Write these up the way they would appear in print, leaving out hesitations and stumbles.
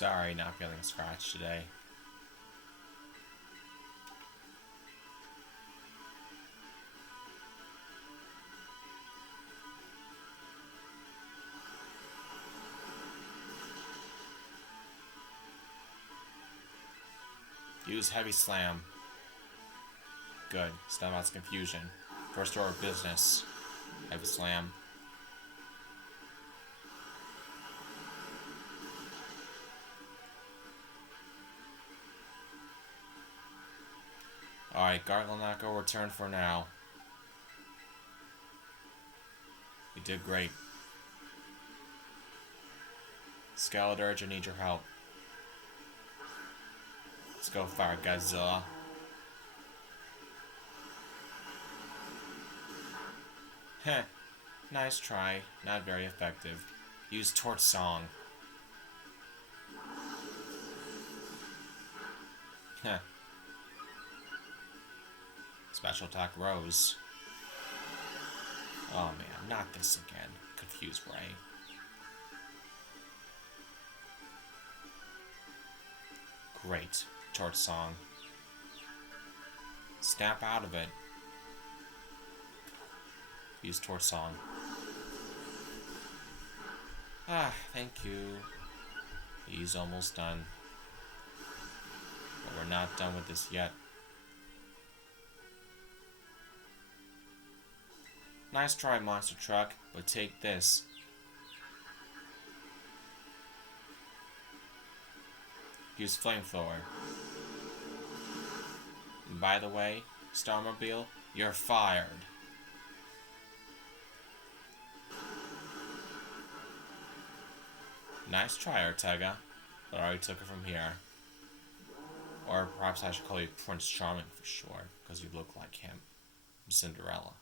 Sorry, not feeling a scratch today. Use heavy slam. Good. Stop out confusion. First order of business. Heavy slam. Alright, Gartlanako return for now. You did great. Skeleturge, I need your help. Let's go, Fire Godzilla. Heh. Nice try. Not very effective. Use Torch Song. Heh. Special attack Rose. Oh man, not this again. Confused Ray. Great. Torch Song. Snap out of it. Use Torch Song. Ah, thank you. He's almost done. But we're not done with this yet. Nice try, Monster Truck, but take this. Use Flamethrower. And by the way, Starmobile, you're fired. Nice try, Ortega, but I already took it from here. Or perhaps I should call you Prince Charming for short, because you look like him. Cinderella.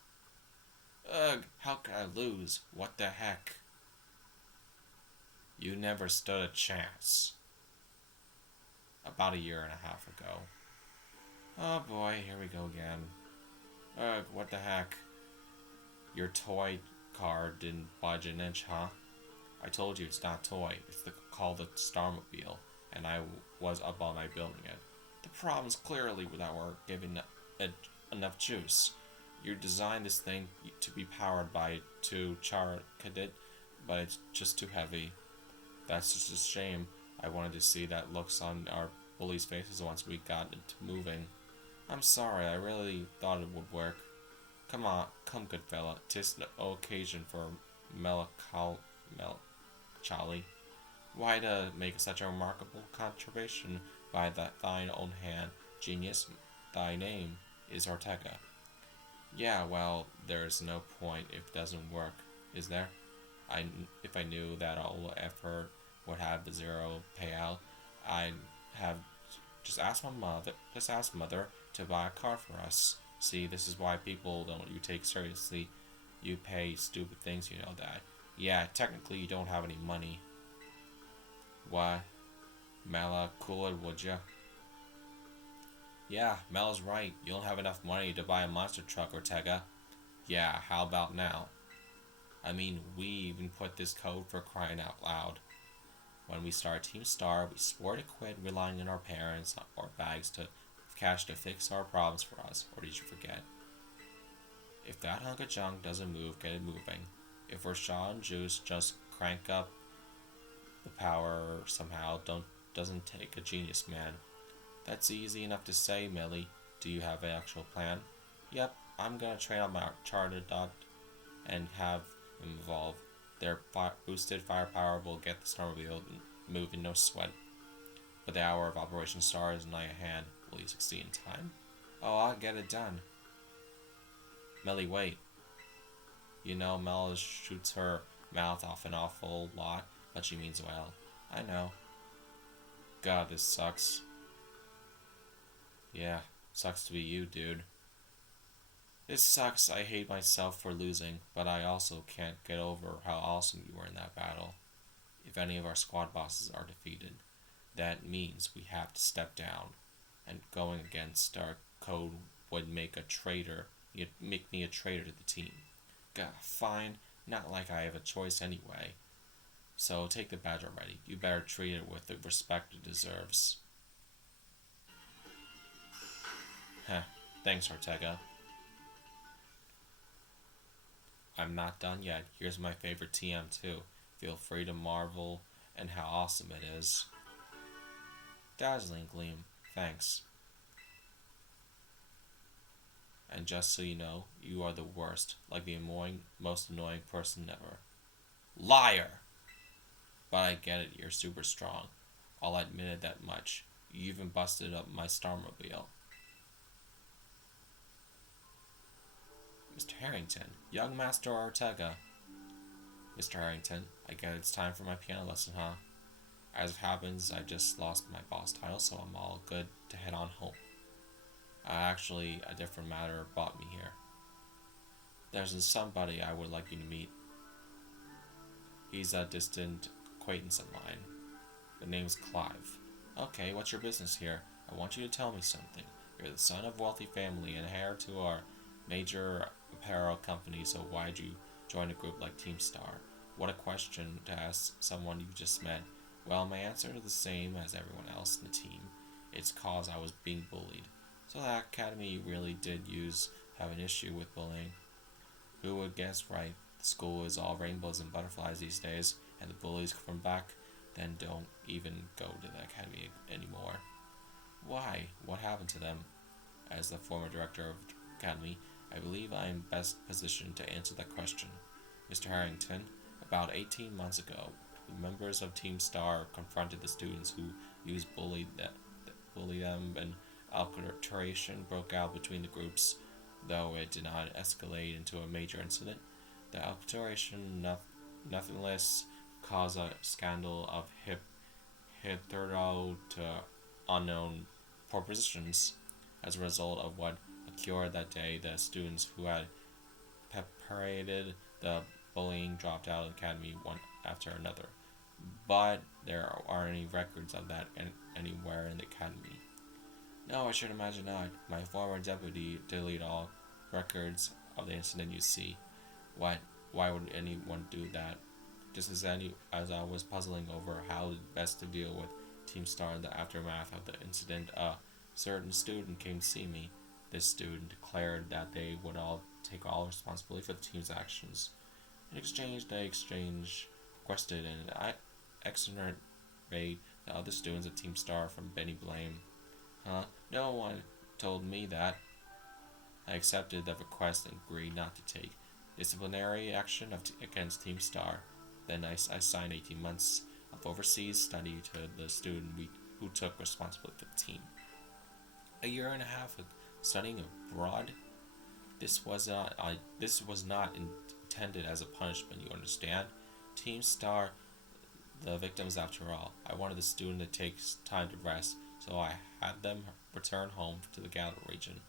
Ugh, how could I lose? What the heck? You never stood a chance. About a year and a half ago. Oh boy, here we go again. Ugh, what the heck? Your toy car didn't budge an inch, huh? I told you it's not toy. It's called the Starmobile, and I was up all night building it. The problem's clearly that we're giving it enough juice. You designed this thing to be powered by two Cadet, but it's just too heavy. That's just a shame. I wanted to see that looks on our bullies' faces once we got it moving. I'm sorry, I really thought it would work. Come on, come good fella. 'Tis no occasion for melancholy. Why to make such a remarkable contribution by thine own hand, genius? Thy name is Ortega. Yeah, well, there's no point if it doesn't work, is there? If I knew that all effort would have zero payout, I'd have just ask mother to buy a car for us. See, this is why people don't you take seriously. You pay stupid things, you know that. Yeah, technically you don't have any money. Why? Mela, cool it, would ya? Yeah, Mel's right. You don't have enough money to buy a monster truck, Ortega. Yeah, how about now? I mean, we even put this code for crying out loud. When we start Team Star, we swore to quit relying on our parents or bags to cash to fix our problems for us. Or did you forget? If that hunk of junk doesn't move, get it moving. If we're Shaw and Juice, just crank up the power somehow. Doesn't take a genius, man. That's easy enough to say, Millie. Do you have an actual plan? Yep, I'm gonna train on my charter dog and have him evolve. Their boosted firepower will get the Starmobile moving, no sweat. But the hour of Operation Star is nigh at hand. Will you succeed in time? Oh, I'll get it done. Millie, wait. You know, Mel shoots her mouth off an awful lot, but she means well. I know. God, this sucks. Yeah, sucks to be you, dude. This sucks. I hate myself for losing, but I also can't get over how awesome you were in that battle. If any of our squad bosses are defeated, that means we have to step down, and going against our code would make make me a traitor to the team. God, fine, not like I have a choice anyway. So take the badge already. You better treat it with the respect it deserves. Heh. Thanks, Ortega. I'm not done yet. Here's my favorite TM too. Feel free to marvel at how awesome it is. Dazzling gleam. Thanks. And just so you know, you are the worst, like the most annoying person ever. Liar! But I get it, you're super strong. I'll admit it that much. You even busted up my Starmobile. Mr. Harrington, young Master Ortega. Mr. Harrington, I guess it's time for my piano lesson, huh? As it happens, I just lost my boss title, so I'm all good to head on home. Actually, a different matter brought me here. There's somebody I would like you to meet. He's a distant acquaintance of mine. The name's Clive. Okay, what's your business here? I want you to tell me something. You're the son of a wealthy family and heir to our major apparel company, so why'd you join a group like Team Star? What a question to ask someone you just met. Well, my answer is the same as everyone else in the team. It's cause I was being bullied. So the academy really did have an issue with bullying. Who would guess right? The school is all rainbows and butterflies these days, and the bullies from back then don't even go to the academy anymore. Why? What happened to them? As the former director of the academy, I believe I am best positioned to answer that question. Mr. Harrington, about 18 months ago, the members of Team Star confronted the students who bully them, and altercation broke out between the groups. Though it did not escalate into a major incident, the altercation nonetheless caused a scandal of hitherto to unknown propositions. As a result of what occurred that day, the students who had perpetrated the bullying dropped out of the academy one after another. But there aren't any records of that anywhere in the academy. No, I should imagine not. My former deputy deleted all records of the incident you see. Why would anyone do that? Just as I was puzzling over how best to deal with Team Star in the aftermath of the incident, a certain student came to see me. This student declared that they would all take all responsibility for the team's actions. In exchange, they requested and exonerate the other students of Team Star from any blame. Huh? No one told me that. I accepted the request and agreed not to take disciplinary action against Team Star. Then I signed 18 months of overseas study to the student who took responsibility for the team. A year and a half of studying abroad. This was not intended as a punishment, you understand? Team Star, the victims after all. I wanted the student to take time to rest, so I had them return home to the Galar region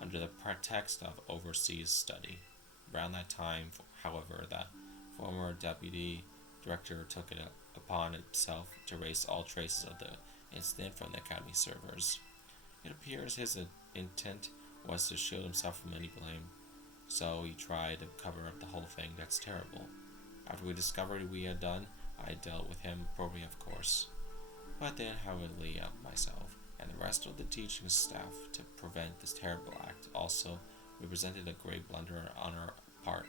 under the pretext of overseas study. Around that time, however, the former deputy director took it upon himself to erase all traces of the incident from the academy servers. It appears his intent was to shield himself from any blame, so he tried to cover up the whole thing. That's terrible. After we discovered what we had done, I dealt with him appropriately, of course, but then heavily myself and the rest of the teaching staff to prevent this terrible act. Also, we presented a great blunder on our part.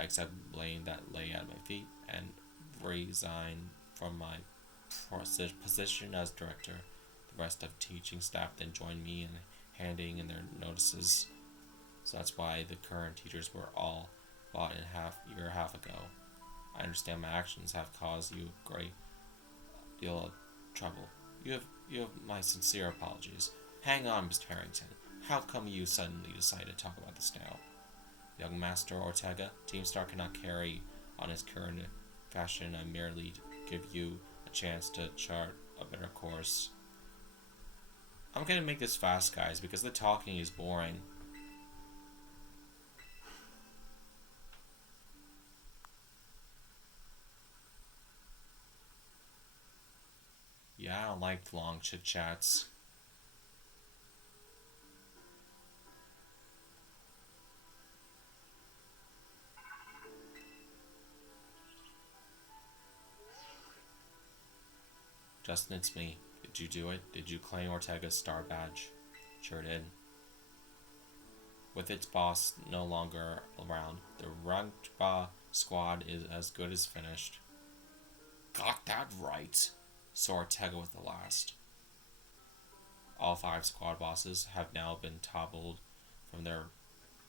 I accepted the blame that lay at my feet and resigned from my position as director. The rest of teaching staff then joined me in handing in their notices. So that's why the current teachers were all bought in a year and a half ago. I understand my actions have caused you a great deal of trouble. You have my sincere apologies. Hang on, Mr. Harrington. How come you suddenly decided to talk about this now? Young Master Ortega, Team Star cannot carry on its current fashion. I merely give you a chance to chart a better course. I'm gonna make this fast, guys, because the talking is boring. Yeah, I don't like long chit-chats. Justin, it's me. Did you do it? Did you claim Ortega's star badge? Sure did. With its boss no longer around, the Rangba squad is as good as finished. Got that right. So Ortega was the last. All 5 squad bosses have now been toppled from their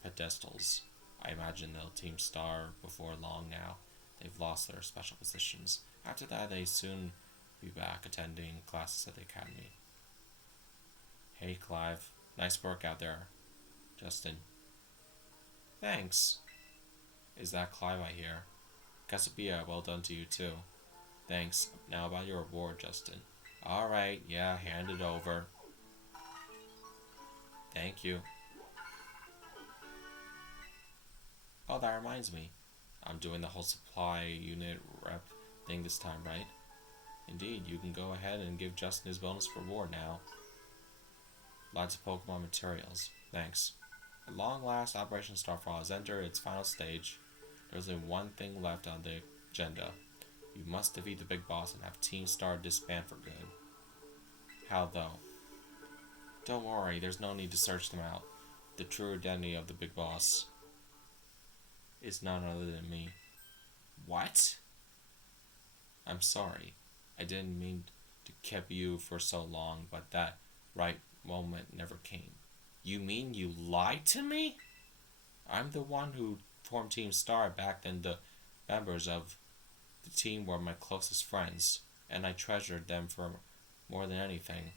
pedestals. I imagine they'll Team Star before long now. They've lost their special positions. After that, they soon be back attending classes at the academy. Hey, Clive. Nice work out there, Justin. Thanks. Is that Clive I hear? Casabia, well done to you too. Thanks. Now about your reward, Justin. Alright, yeah, hand it over. Thank you. Oh, that reminds me. I'm doing the whole supply unit rep thing this time, right? Indeed, you can go ahead and give Justin his bonus reward now. Lots of Pokemon materials. Thanks. At long last, Operation Starfall has entered its final stage. There's only one thing left on the agenda. You must defeat the big boss and have Team Star disband for good. How though? Don't worry, there's no need to search them out. The true identity of the big boss is none other than me. What? I'm sorry. I didn't mean to keep you for so long, but that right moment never came. You mean you lied to me? I'm the one who formed Team Star back then. The members of the team were my closest friends, and I treasured them for more than anything.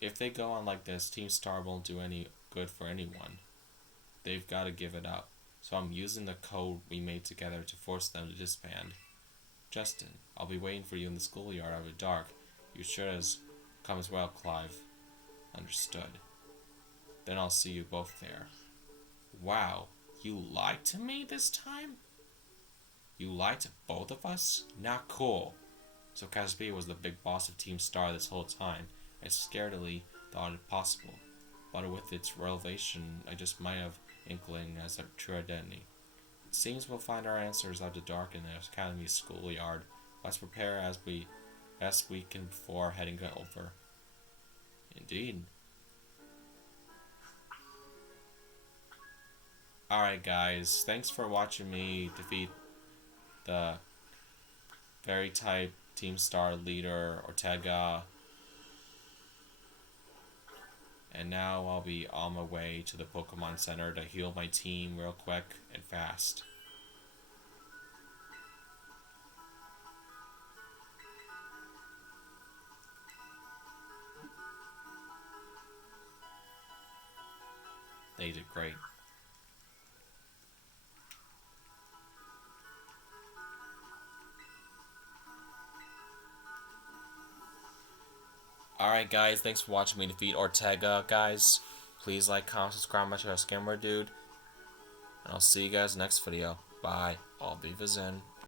If they go on like this, Team Star won't do any good for anyone. They've got to give it up. So I'm using the code we made together to force them to disband. Justin, I'll be waiting for you in the schoolyard after dark. You sure as come as well, Clive. Understood. Then I'll see you both there. Wow, you lied to me this time? You lied to both of us? Not cool. So Casabia was the big boss of Team Star this whole time. I scaredly thought it possible. But with its revelation, I just might have inkling as a true identity. It seems we'll find our answers after dark in the Academy's schoolyard. Let's prepare as best we can before heading over. Indeed. Alright guys, thanks for watching me defeat the very type Team Star leader Ortega. And now I'll be on my way to the Pokemon Center to heal my team real quick and fast. They did great. Alright guys, thanks for watching me defeat Ortega, guys. Please like, comment, subscribe my channel, Scammer Dude. And I'll see you guys next video. Bye. I'll be Vizen.